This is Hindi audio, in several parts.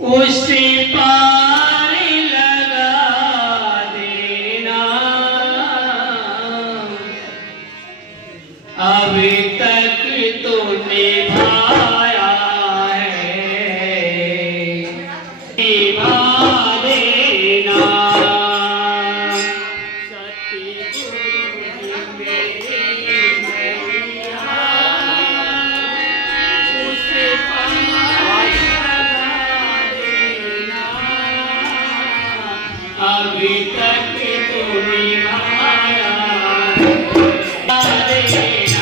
उसे पार लगा देना। अभी तक तो निभाया है, निभा देना। सतगुरु मेरे नैया, उसे पार लगा देना। अभी तक तो निभाया देना।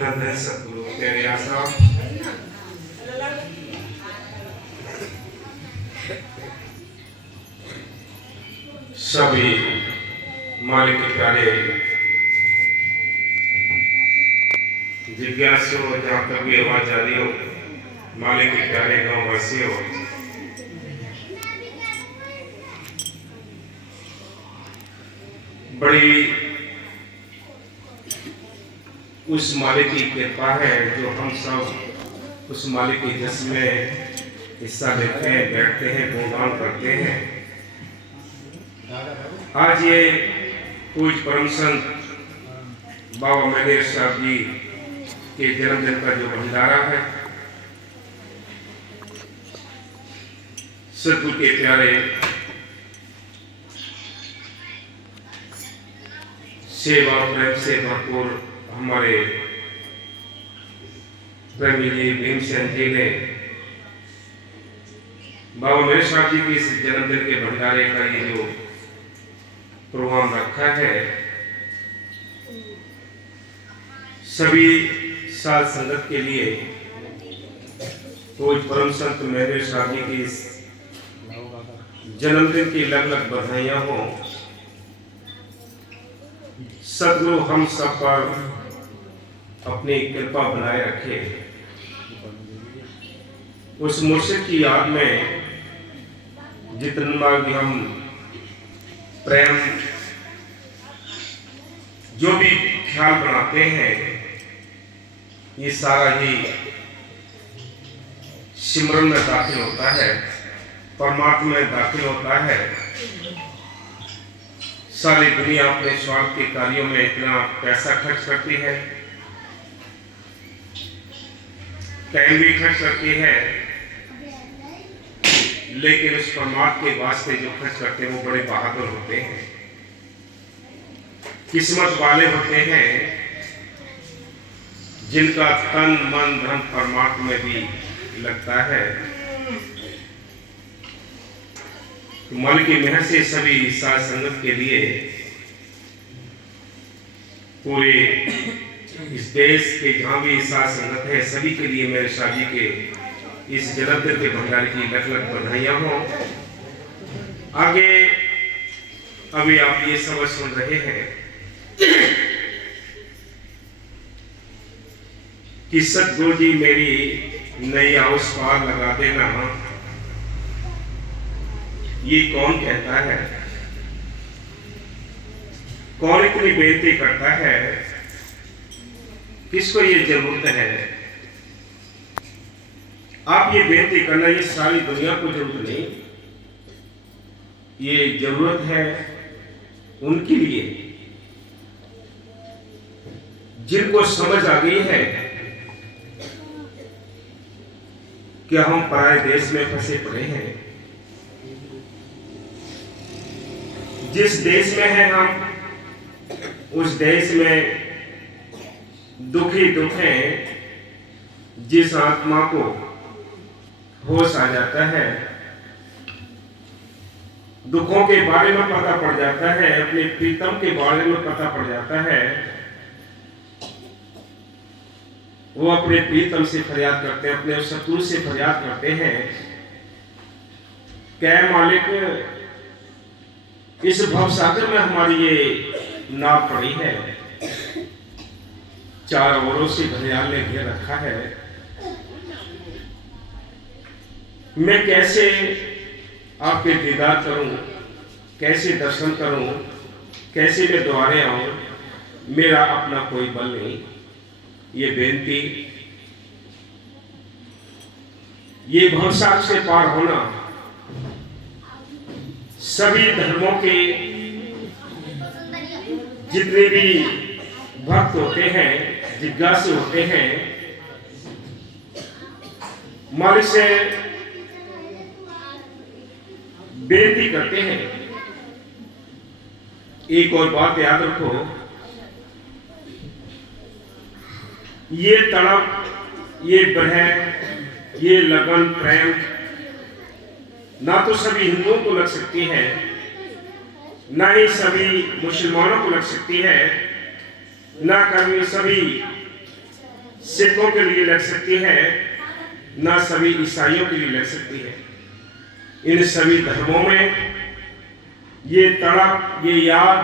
धन्य सतगुरु तेरे आशा सभी मालिक के प्यारे जिज्ञासु जहाँ तक भी आवाज आ रही हो, मालिक के प्यारे गांव वासियों, बड़ी उस मालिक की कृपा है जो हम सब उस मालिक के जश्न में हिस्सा लेते हैं, बैठते हैं, गुणगान करते हैं। आज ये पूज्य परम संत बाबा महेंद्र साहब जी के जन्मदिन का जो भंडारा है, सतगुरु के प्यारे सेवा प्रेम से भरपूर हमारे प्रेमी जी भीमसेन जी ने बाबा महेंद्र साहब जी के इस जन्मदिन के भंडारे का ये जो प्रोग्राम रखा है, सभी साध संगत के लिए पूज्य परम संत महेंद्र साहब जी की इस जन्मदिन की लग लग बधाइयां हो। सदगुरु हम सब पर अपनी कृपा बनाए रखे। उस मुर्शिद की याद में जितना भी हम प्रेम जो भी ख्याल बनाते हैं, ये सारा ही सिमरन में दाखिल होता है, परमात्मा में दाखिल होता है। सारी दुनिया अपने स्वार्थ के कार्यों में इतना पैसा खर्च करती है, टाइम भी खर्च करती है, लेकिन उस परमात्मा के वास्ते जो खर्च करते हैं वो बड़े बहादुर होते हैं, किस्मत वाले होते हैं, जिनका तन मन धन परमात्मा में भी लगता है। मन की मेहनत से सभी साध संगत के लिए, पूरे इस देश के जहां भी साध संगत है, सभी के लिए मेरे शाह जी के इस जन्मदिन के भंडारे की लख लख बधाइयां हो। आगे अभी आप ये समझ सुन रहे हैं कि सतगुरु जी मेरी नैया उस पार लगा देना, ये कौन कहता है? कौन इतनी बेनती करता है? किसको ये जरूरत है? आप ये बेनती करना, ये सारी दुनिया को जरूरत नहीं, ये जरूरत है उनके लिए जिनको समझ आ गई है कि हम पराये देश में फंसे पड़े हैं। जिस देश में हैं हम, उस देश में दुखी दुख है। जिस आत्मा को होश आ जाता है, दुखों के बारे में पता पड़ जाता है, अपने प्रीतम के बारे में पता पड़ जाता है, वो अपने प्रीतम से फरियाद करते हैं, अपने शत्रु से फरियाद करते हैं, क्या मालिक इस भवसागर में हमारी ये नाव पड़ी है, चार ओरों से घड़ियाल ने घेर रखा है, मैं कैसे आपके दीदार करूं, कैसे दर्शन करूं, कैसे मैं द्वारे आऊं, मेरा अपना कोई बल नहीं। ये बेनती, ये भवसागर से पार होना सभी धर्मों के जितने भी भक्त होते हैं, जिज्ञासु होते हैं, मालिक से बेनती करते हैं। एक और बात याद रखो, ये तड़प, ये बरह, ये लगन प्रेम ना तो सभी हिंदुओं को लग सकती है, ना ही सभी मुसलमानों को लग सकती है, ना कभी सभी सिखों के लिए लग सकती है, ना सभी ईसाइयों के लिए लग सकती है। इन सभी धर्मों में ये तड़प, ये याद,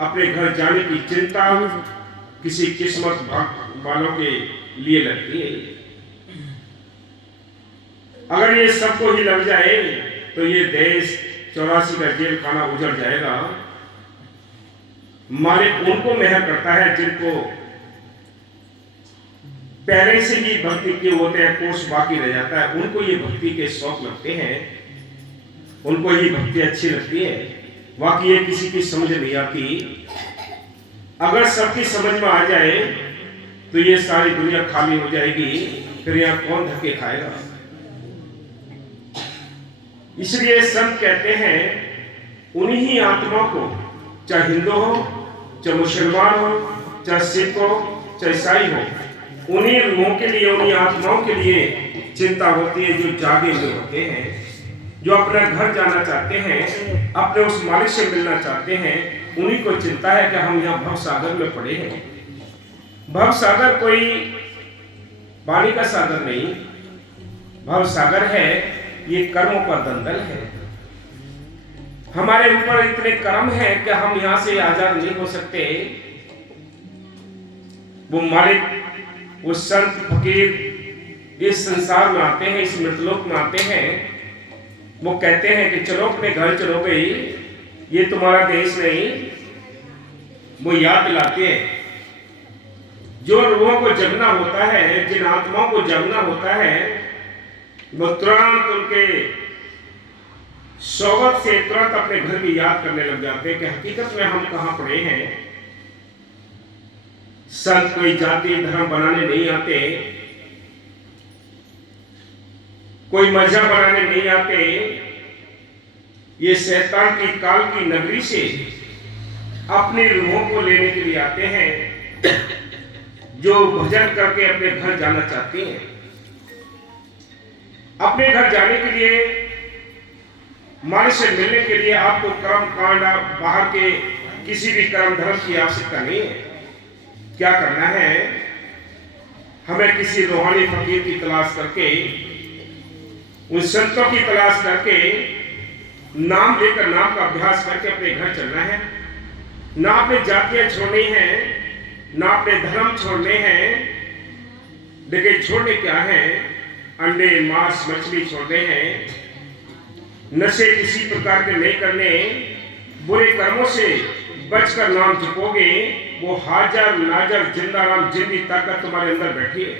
अपने घर जाने की चिंता किसी किस्मत वालों के लिए लगती है। अगर ये सबको ही लग जाए तो ये देश 84 का जेल खाना उजड़ जाएगा। मालिक उनको मेहर करता है जिनको पहले से ही भक्ति के होते हैं, कोर्स बाकी रह जाता है, उनको ये भक्ति के शौक लगते हैं, उनको ये भक्ति अच्छी लगती है। बाकी ये किसी की समझ नहीं आती। अगर सबकी समझ में आ जाए तो ये सारी दुनिया खाली हो जाएगी, फिर यहाँ कौन धक्के खाएगा। इसलिए संत कहते हैं उन्हीं ही आत्मा को, चाहे हिंदू हो, चाहे मुसलमान हो, चाहे सिख हो, चाहे ईसाई हो, उन्हीं रूहों के लिए, उन्हीं आत्माओं के लिए चिंता होती है जो जागे हुए होते हैं, जो अपना घर जाना चाहते हैं, अपने उस मालिक से मिलना चाहते हैं। उन्हीं को चिंता है कि हम यहाँ भव सागर में पड़े हैं। भव सागर कोई पानी का सागर नहीं, भव सागर है ये कर्मों का दलदल है। हमारे ऊपर इतने कर्म है कि हम यहां से आजाद नहीं हो सकते। वो मालिक, वो संत फकीर इस संसार में आते हैं, इस मृतलोक में आते हैं, वो कहते हैं कि चलो अपने घर चलो गई, ये तुम्हारा देश नहीं। वो याद दिलाते हैं जो रूहों को जगना होता है, जिन आत्माओं को जगना होता है, वो तुरंत उनके सोबत से तुरंत अपने घर की याद करने लग जाते हैं कि हकीकत में हम कहां पड़े हैं। संत कोई जाति धर्म बनाने नहीं आते, कोई मजहब बनाने नहीं आते। ये शैतान की काल की नगरी से अपने रूहों को लेने के लिए आते हैं, जो भजन करके अपने घर जाना चाहते हैं। अपने घर जाने के लिए, मालिक से मिलने के लिए आपको कर्म कांड, बाहर के किसी भी कर्म धर्म की आवश्यकता नहीं है। क्या करना है, हमें किसी रूहानी फकीर की तलाश करके, उन संतों की तलाश करके, नाम लेकर, नाम का अभ्यास करके अपने घर चलना है। ना अपने जातियां छोड़नी है, ना अपने धर्म छोड़ने हैं। लेकिन छोड़ने क्या है, अंडे मांस मछली छोड़ने हैं, नशे किसी प्रकार के नहीं करने, बुरे कर्मों से बचकर नाम जपोगे, वो हाजर नाजर जिंदा राम जिंदी ताकत तुम्हारे अंदर बैठी है।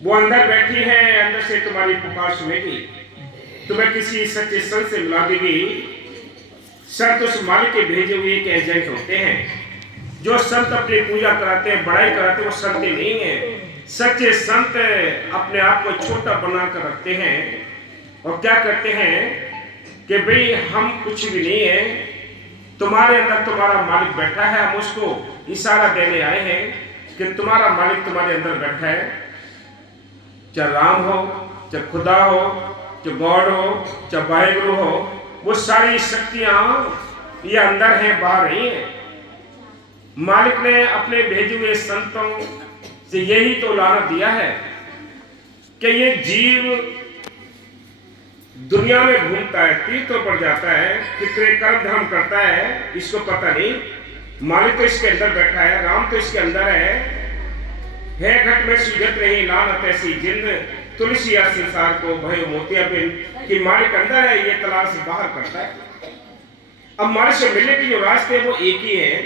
वो अंदर बैठी है, अंदर से तुम्हारी पुकार सुनेगी, तुम्हें किसी सच्चे संत से मिला देगी। संत उस मालिक के भेजे हुए एक एजेंट होते हैं। जो संत अपनी पूजा कराते हैं, बड़ाई कराते हैं, वो संत नहीं है। सच्चे संत अपने आप को छोटा बनाकर रखते हैं और क्या करते हैं कि भाई हम कुछ भी नहीं है, तुम्हारे अंदर तुम्हारा मालिक बैठा है। हम उसको इशारा देने आए हैं कि तुम्हारा मालिक तुम्हारे अंदर बैठा है। चाहे राम हो, चाहे खुदा हो, चाहे गॉड हो, चाहे वाहिगुरु हो, वो सारी शक्तियां ये अंदर हैं, बाहर नहीं है। मालिक ने अपने भेजे हुए संतों से यही तो लाना दिया है कि ये जीव दुनिया में घूमता है, तीर्थों पर जाता है, कितने कर्म धर्म करता है, इसको पता नहीं। मालिक तो इसके अंदर बैठा है, राम तो इसके अंदर है घट में सूझत नहीं, लानत ऐसी जिंद तुलसी या संसार को भयो मोतिया बिन, कि मालिक अंदर है, ये तलाश बाहर करता है। अब मालिक से मिलने के जो रास्ते वो एक ही है,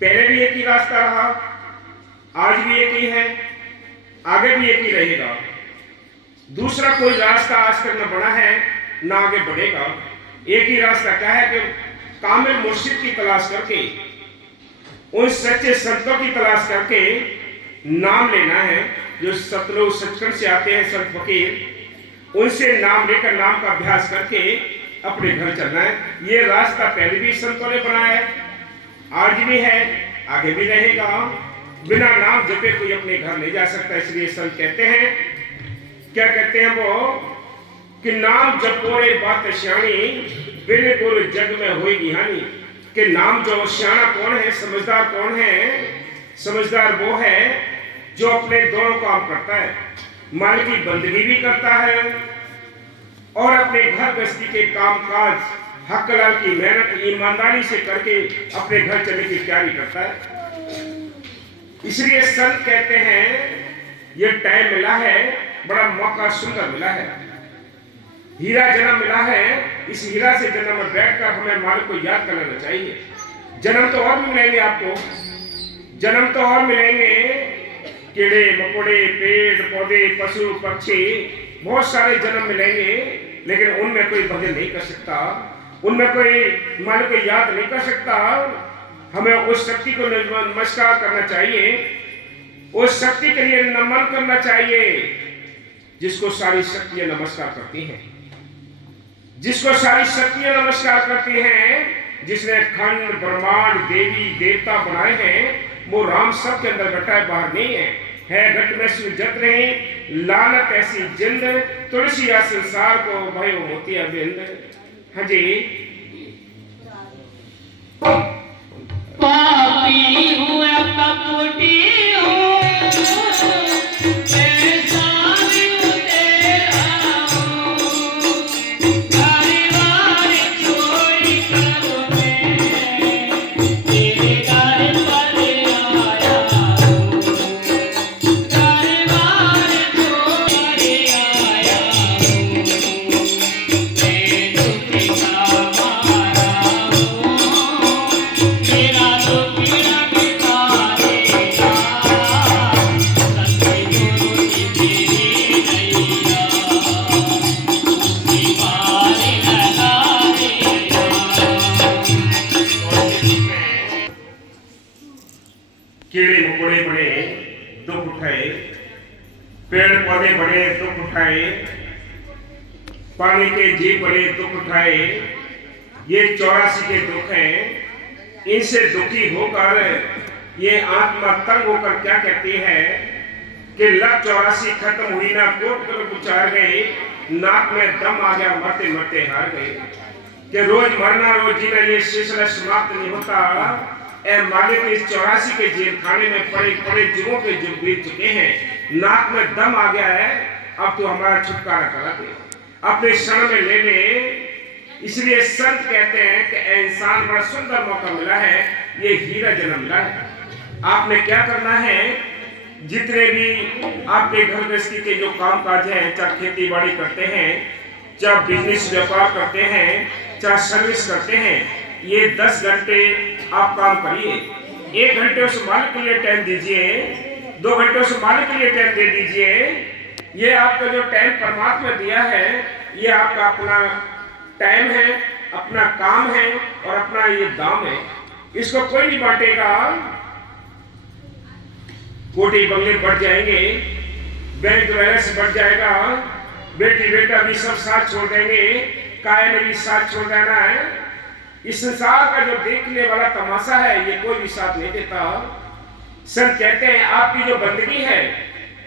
पहले भी एक ही रास्ता रहा, आज भी एक ही है, आगे भी एक ही रहेगा। दूसरा कोई रास्ता आज तक न बना है, न आगे बढ़ेगा। एक ही रास्ता क्या है कि कामिल मुर्शिद की तलाश करके, उन सच्चे संतों की तलाश करके नाम लेना है। जो सतलोक सचखंड से आते हैं संत फकीर, उनसे नाम लेकर, नाम का अभ्यास करके अपने घर चलना है। ये रास्ता पहले भी संतों ने बनाया है, आज भी है, आगे भी रहेगा। बिना नाम जपे कोई अपने घर नहीं जा सकता। इसलिए संत कहते हैं, क्या कहते हैं वो, कि नाम जपोरे बात श्याणी, बिन गुरु जग में होगी हानि। कि नाम जो श्याणा कौन है, समझदार कौन है? समझदार वो है जो अपने दोनों काम करता है, मालिक की बंदगी भी करता है और अपने घर गृहस्थी के काम काज हक हलाल की मेहनत ईमानदारी से करके अपने घर चलने की तैयारी करता है। इसलिए संत कहते हैं ये टाइम मिला है, बड़ा मौका सुंदर मिला है, हीरा जन्म मिला है। इस हीरा से जन्म में बैठकर हमें मालिक को याद कर लेना चाहिए। जन्म तो और भी मिलेंगे आपको, जन्म तो और मिलेंगे, कीड़े मकोड़े, पेड़ पौधे, पशु पक्षी बहुत सारे जन्म मिलेंगे, लेकिन उनमें कोई भजन नहीं कर सकता, उनमें कोई मान को याद नहीं कर सकता। हमें उस शक्ति को नमस्कार करना चाहिए, उस शक्ति के लिए नमन करना चाहिए जिसको सारी शक्तियां नमस्कार करती हैं, जिसको सारी शक्तियां नमस्कार करती हैं, जिसने खंड ब्रह्मांड देवी देवता बनाए हैं। वो राम सब के अंदर बैठा है, बाहर नहीं है घट में सुजत रहे, लालत ऐसी जिंद, तुलसिया संसार को भयो मोतिया बिंद। हाँ जी, पापी हूँ कपटी हूँ, कीड़े मकोड़े बड़े दुख उठाए, पेड़ पौधे बड़े दुख उठाए, पानी के जीव बड़े दुख उठाए। ये 84 के दुख हैं। इनसे दुखी होकर ये आत्मा तंग होकर क्या कहती है कि लग 84 खत्म हुई ना, कोट कर उचार गए, नाक में दम आ गया, मरते मरते हार गए। कि रोज मरना रोज जीना ये सिलसिला समाप्त नहीं होता। ए मालिक, इस 84 के जेल खाने में पड़े पड़े जुगों के जुग बीत चुके हैं, नाक में दम आ गया है, अब तो हमारा छुटकारा करा दे, अपने शरण में ले ले। इसलिए संत कहते हैं कि इंसान बड़ा सुंदर मौका मिला है, ये हीरा जन्म मिला है। आपने क्या करना है, जितने भी आपके घर गृहस्थी के जो काम काज है, चाहे खेती बाड़ी करते हैं, चाहे बिजनेस व्यापार करते हैं, चाहे सर्विस करते हैं, ये 10 घंटे आप काम करिए। 1 घंटे उस मालिक के लिए टाइम दीजिए, 2 घंटे उस मालिक के लिए टाइम दे दीजिए। ये आपका जो टाइम परमात्मा दिया है, ये आपका अपना टाइम है, अपना काम है और अपना ये दाम है। इसको कोई नहीं बांटेगा। कोठी बंगले बढ़ जाएंगे, बैंक बैलेंस बढ़ जाएगा, बेटी बेटा भी सब साथ छोड़ देंगे, काय ने भी साथ छोड़ देना है। इस संसार का जो देखने वाला तमाशा है, ये कोई भी साथ नहीं देता। संत कहते हैं आपकी जो बंदगी है,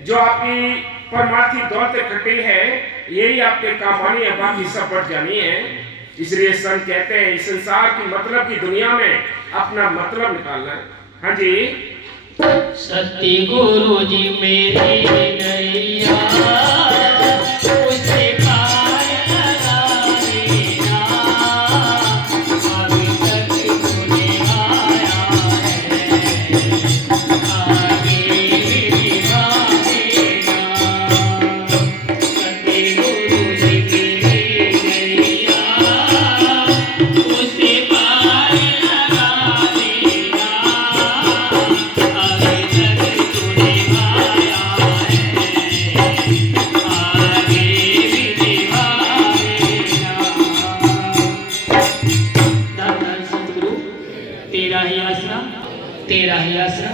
जो आपकी परमार्थी दौलत इकट्ठी है, यही आपके काम आनी है, बाकी सब बढ़ जानी है। इसलिए संत कहते हैं इस संसार की मतलब की दुनिया में अपना मतलब निकालना है। हाँ जी, सत्य गुरु जी मेरी नैया, उसे पार लगा देना, अभी तक तुझे आया है, आगे भी दिखा देना। सत्य गुरु जी मेरी नैया, उसे पार लगा देना, तेरा ही आसरा